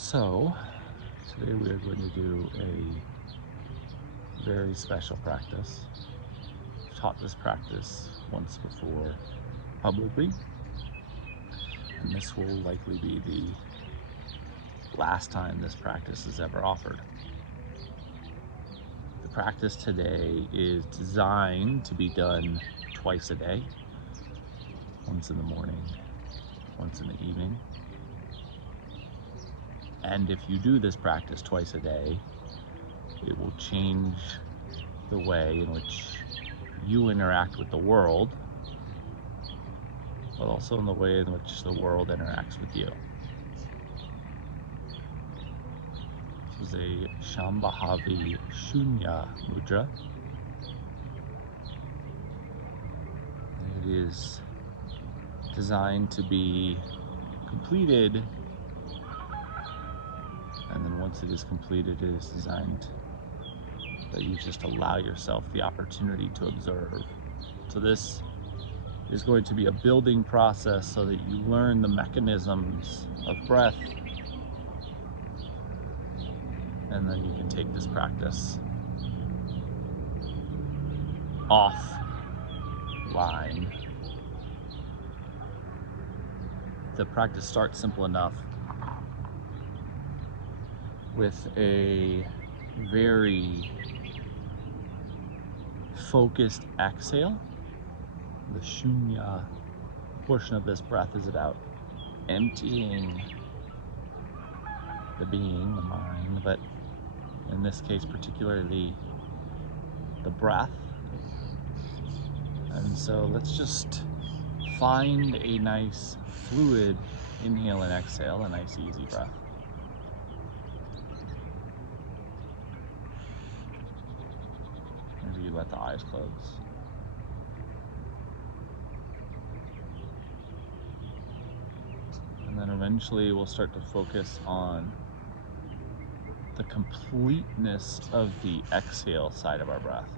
So, today we are going to do a very special practice. I've taught this practice once before publicly, and this will likely be the last time this practice is ever offered. The practice today is designed to be done twice a day, once in the morning, once in the evening. And if you do this practice twice a day, it will change the way in which you interact with the world, but also in the way in which the world interacts with you. This is a Shambhavi Shunya Mudra. It is designed to be completed, and then once it is completed, it is designed that you just allow yourself the opportunity to observe. So this is going to be a building process so that you learn the mechanisms of breath, and then you can take this practice offline. The practice starts simple enough with a very focused exhale. The shunya portion of this breath is about emptying the being, the mind, but in this case particularly the breath. And so let's just find a nice fluid inhale and exhale, a nice easy breath. Maybe you let the eyes close. And then eventually we'll start to focus on the completeness of the exhale side of our breath.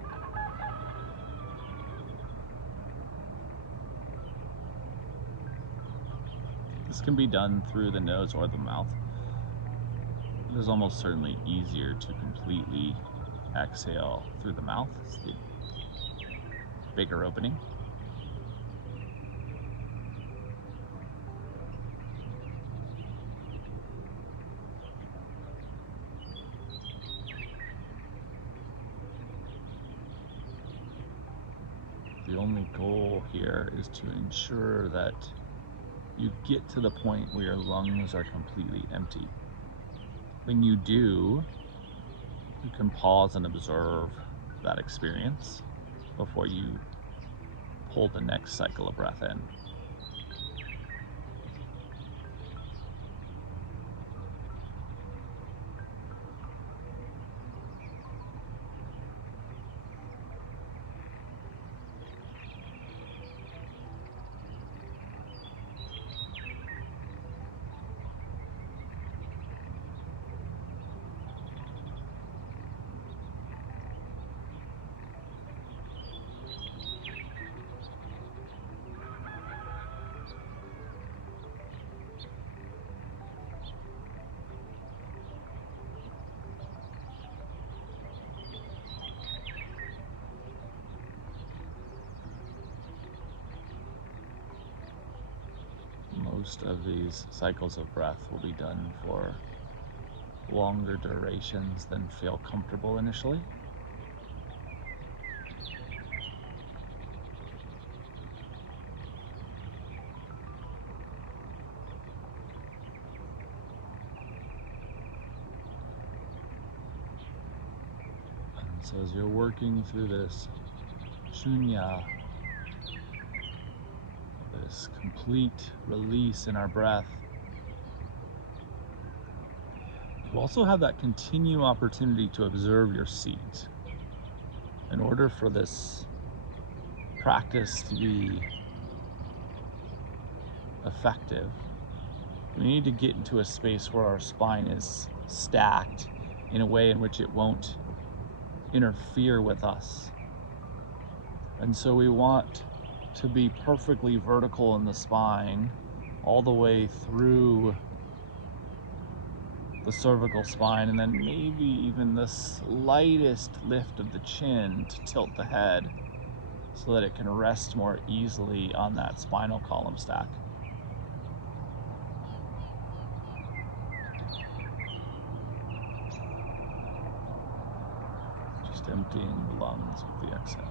This can be done through the nose or the mouth. It is almost certainly easier to completely exhale through the mouth. It's the bigger opening. The only goal here is to ensure that you get to the point where your lungs are completely empty. When you do, you can pause and observe that experience before you pull the next cycle of breath in. Most of these cycles of breath will be done for longer durations than feel comfortable initially. And so as you're working through this shunya, this complete release in our breath, you also have that continued opportunity to observe your seat. In order for this practice to be effective, we need to get into a space where our spine is stacked in a way in which it won't interfere with us. And so we want to be perfectly vertical in the spine all the way through the cervical spine, and then maybe even the slightest lift of the chin to tilt the head so that it can rest more easily on that spinal column stack. Just emptying the lungs with the exhale.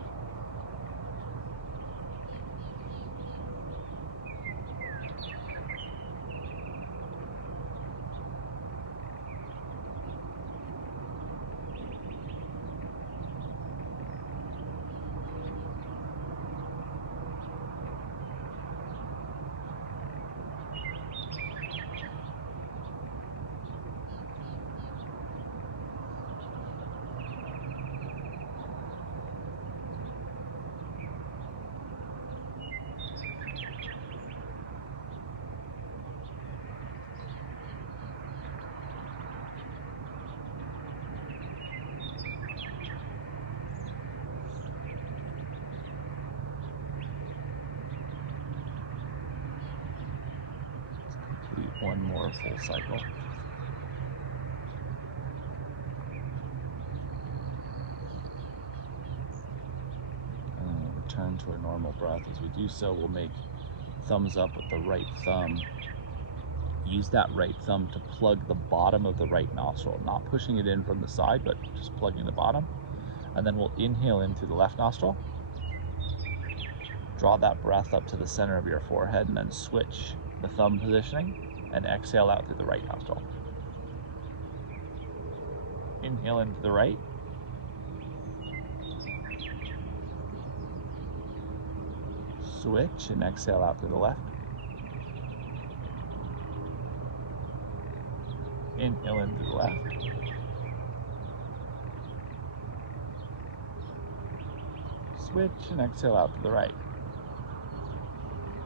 One more full cycle. And then we'll return to our normal breath. As we do so, we'll make thumbs up with the right thumb. Use that right thumb to plug the bottom of the right nostril, not pushing it in from the side, but just plugging the bottom. And then we'll inhale in through the left nostril. Draw that breath up to the center of your forehead, and then switch the thumb positioning. And exhale out through the right nostril. Inhale into the right. Switch and exhale out through the left. Inhale into the left. Switch and exhale out to the right.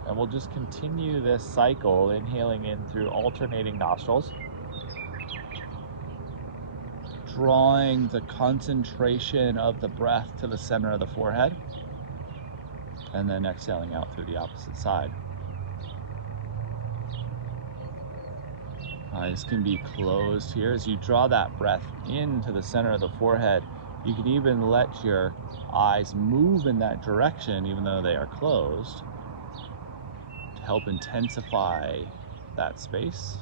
And we'll just continue this cycle, inhaling in through alternating nostrils, drawing the concentration of the breath to the center of the forehead, and then exhaling out through the opposite side. Eyes can be closed here. As you draw that breath into the center of the forehead, you can even let your eyes move in that direction even though they are closed, help intensify that space.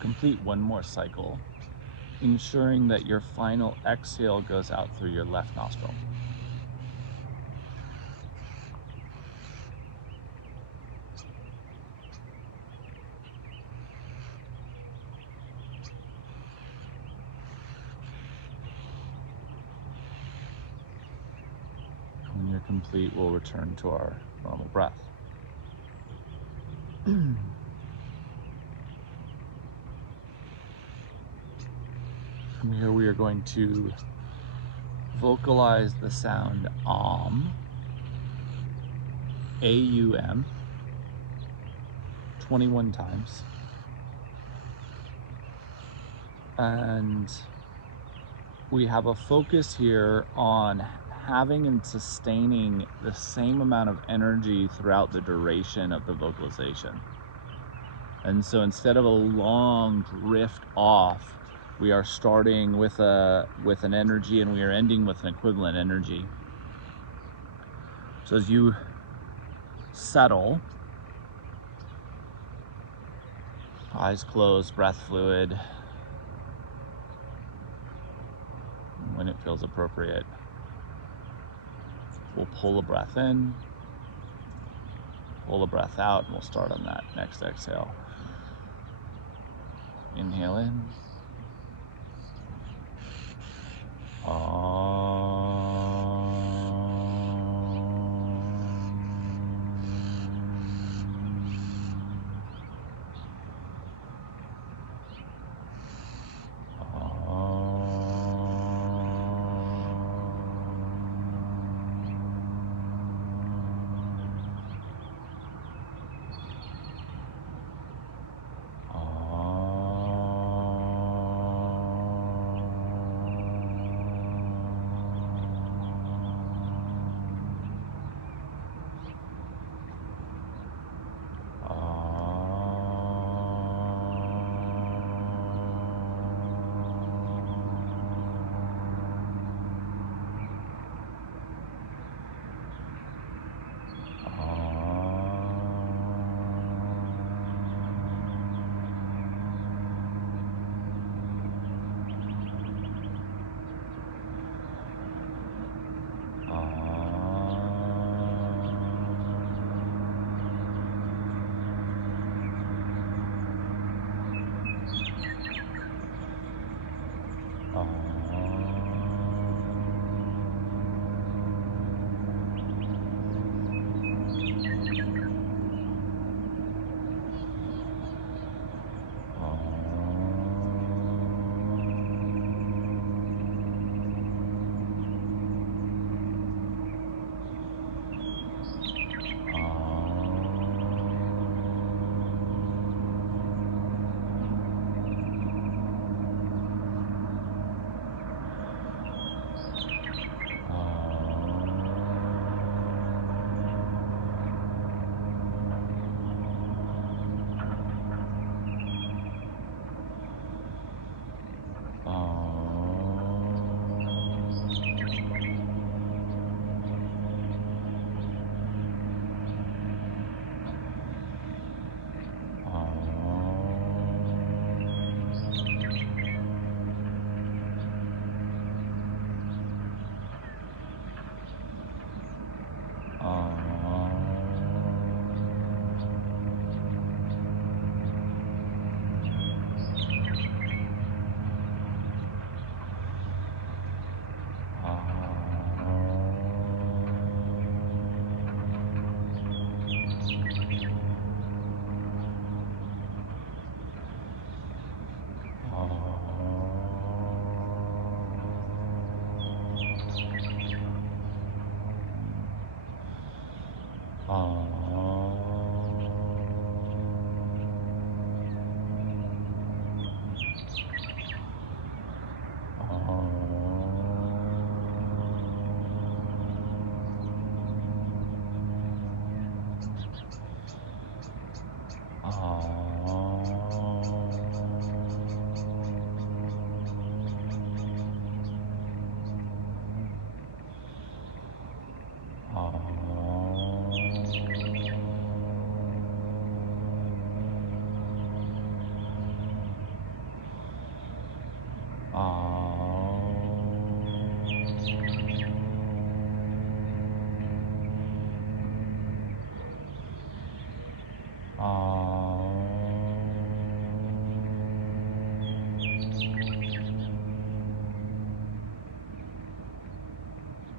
complete one more cycle, ensuring that your final exhale goes out through your left nostril. When you're complete, we'll return to our normal breath. From here, we are going to vocalize the sound Om, A-U-M, 21 times. And we have a focus here on having and sustaining the same amount of energy throughout the duration of the vocalization. And so instead of a long drift off, we are starting with an energy and we are ending with an equivalent energy. So as you settle, eyes closed, breath fluid, when it feels appropriate, we'll pull a breath in, pull a breath out, and we'll start on that next exhale. Inhale in.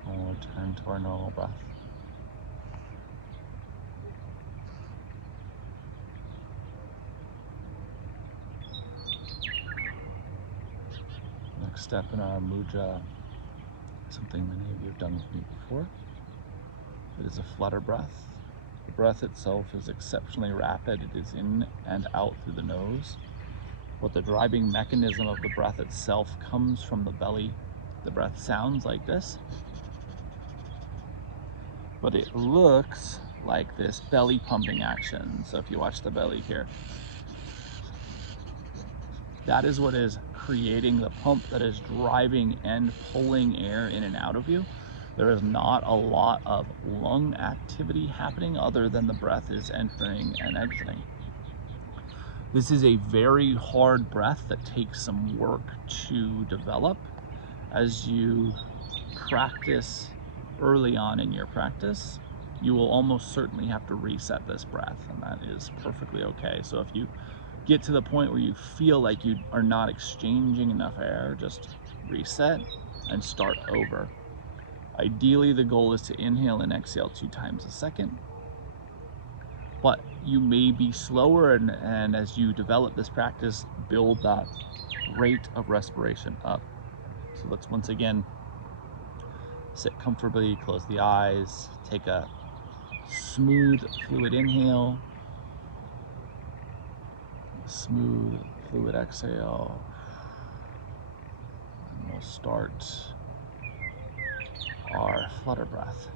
We'll return to our normal breath. Next step in our mudra, something many of you have done with me before. It is a flutter breath. The breath itself is exceptionally rapid. It is in and out through the nose. But the driving mechanism of the breath itself comes from the belly. The breath sounds like this, but it looks like this belly pumping action. So if you watch the belly here, that is what is creating the pump that is driving and pulling air in and out of you. There is not a lot of lung activity happening other than the breath is entering and exiting. This is a very hard breath that takes some work to develop. As you practice early on in your practice, you will almost certainly have to reset this breath, and that is perfectly okay. So if you get to the point where you feel like you are not exchanging enough air, just reset and start over. Ideally, the goal is to inhale and exhale 2 times a second, but you may be slower, and as you develop this practice, build that rate of respiration up. So let's once again sit comfortably, close the eyes, take a smooth, fluid inhale, smooth, fluid exhale, and we'll start our flutter breath.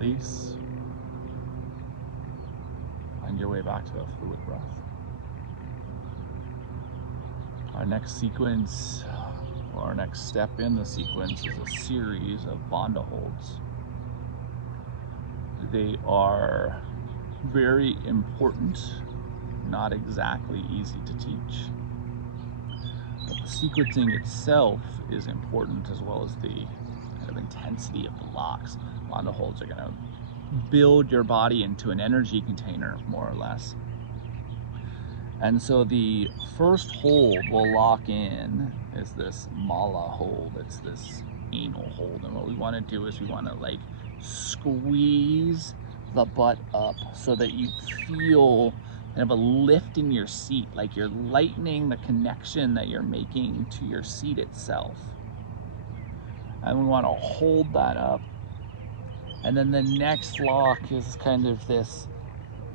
Release. Find your way back to a fluid breath. Our next sequence, or our next step in the sequence, is a series of Bandha holds. They are very important, not exactly easy to teach. But the sequencing itself is important, as well as the kind of intensity of the locks. Bandha holds are going to build your body into an energy container, more or less. And so the first hold we'll lock in is this mala hold. It's this anal hold. And what we want to do is we want to like squeeze the butt up so that you feel kind of a lift in your seat, like you're lightening the connection that you're making to your seat itself. And we want to hold that up. And then the next lock is kind of this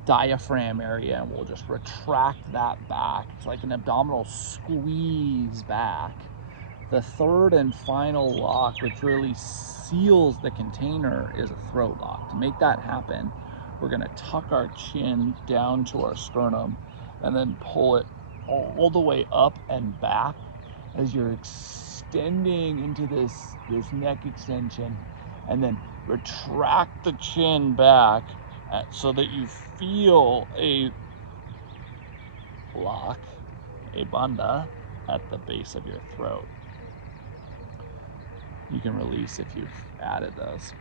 diaphragm area, and we'll just retract that back. It's like an abdominal squeeze back. The third and final lock, which really seals the container, is a throat lock. To make that happen, we're going to tuck our chin down to our sternum and then pull it all the way up and back as you're extending into this neck extension, and then retract the chin back so that you feel a lock, a bandha, at the base of your throat. You can release if you've added those.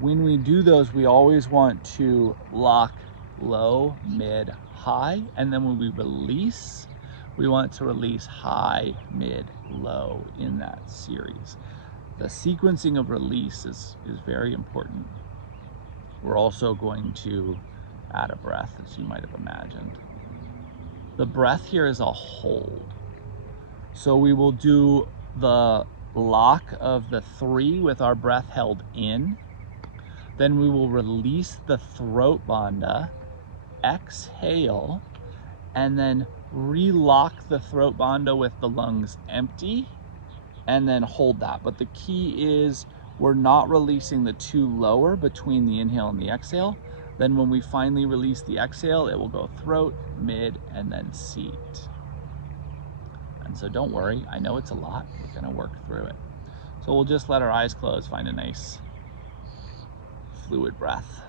When we do those, we always want to lock low, mid, high, and then when we release, we want to release high, mid, low in that series. The sequencing of release is very important. We're also going to add a breath, as you might have imagined. The breath here is a hold. So we will do the lock of the 3 with our breath held in. Then we will release the throat bandha, exhale, and then relock the throat bandha with the lungs empty, and then hold that. But the key is we're not releasing the 2 lower between the inhale and the exhale. Then when we finally release the exhale, it will go throat, mid, and then seat. And so don't worry, I know it's a lot. We're gonna work through it. So we'll just let our eyes close, find a nice fluid breath.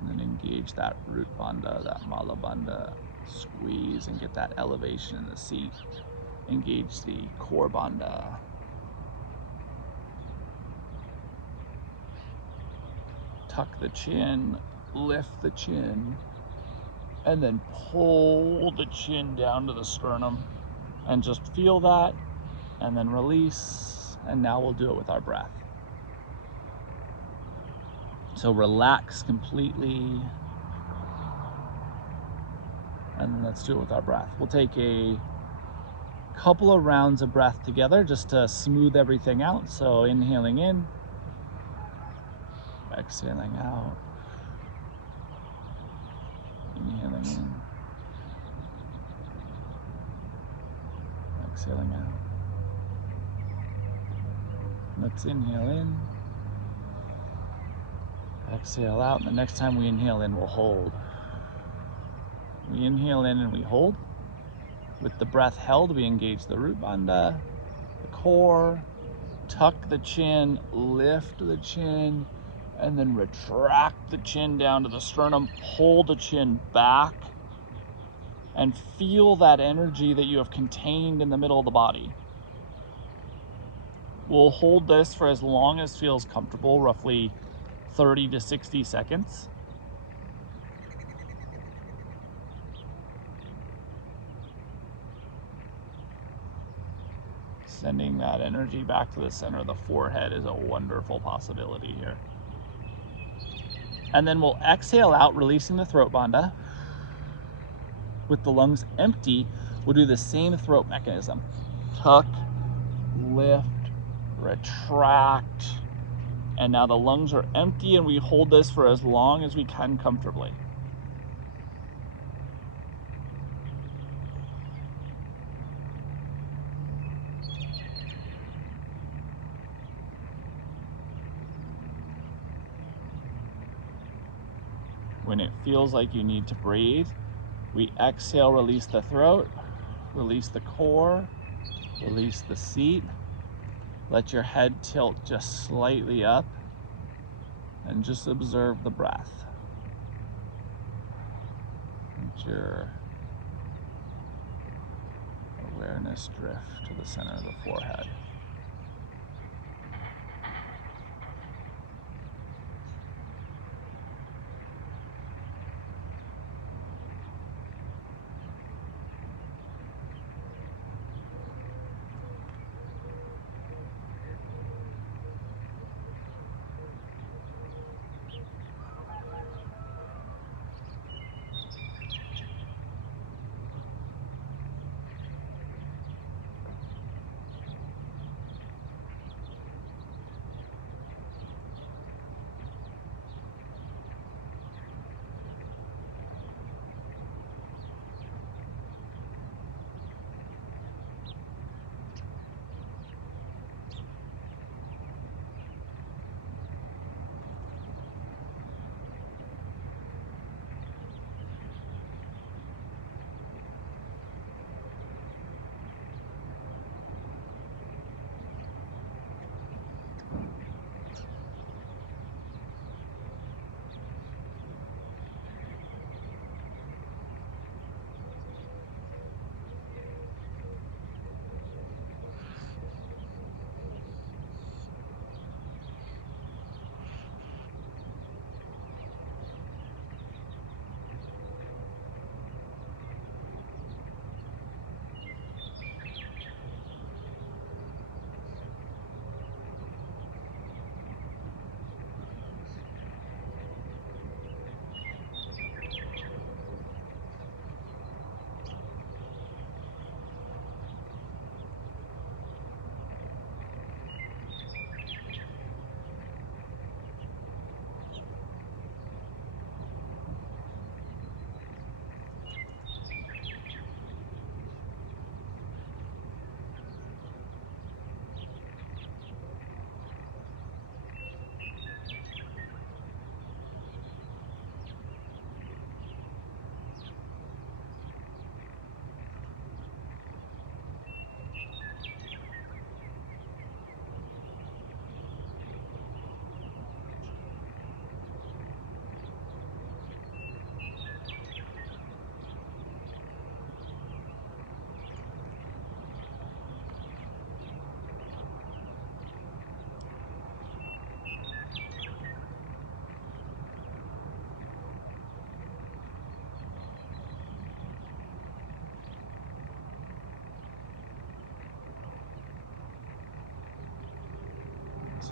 And then engage that root bandha, that mala bandha, squeeze and get that elevation in the seat. Engage the core bandha. Tuck the chin, lift the chin, and then pull the chin down to the sternum, and just feel that, and then release. And now we'll do it with our breath. So relax completely, and then let's do it with our breath. We'll take a couple of rounds of breath together just to smooth everything out. So inhaling in, exhaling out, inhaling in, exhaling out. Let's inhale in, exhale out, and the next time we inhale in, we'll hold. We inhale in and we hold. With the breath held, we engage the root bandha, the core, tuck the chin, lift the chin, and then retract the chin down to the sternum, pull the chin back, and feel that energy that you have contained in the middle of the body. We'll hold this for as long as feels comfortable, roughly 30 to 60 seconds. Sending that energy back to the center of the forehead is a wonderful possibility here. And then we'll exhale out, releasing the throat bandha. With the lungs empty, we'll do the same throat mechanism. Tuck, lift, retract. And now the lungs are empty, and we hold this for as long as we can comfortably. When it feels like you need to breathe, we exhale, release the throat, release the core, release the seat. Let your head tilt just slightly up, and just observe the breath. Let your awareness drift to the center of the forehead.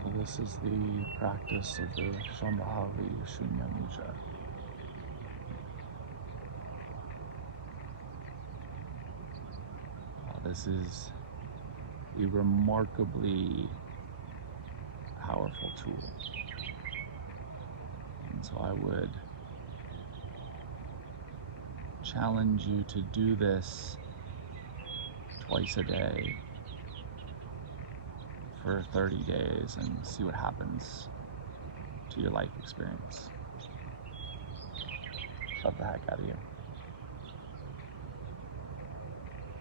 So this is the practice of the Shambhavi Shunya Mudra. This is a remarkably powerful tool. And so I would challenge you to do this twice a day for 30 days and see what happens to your life experience. Love the heck out of you.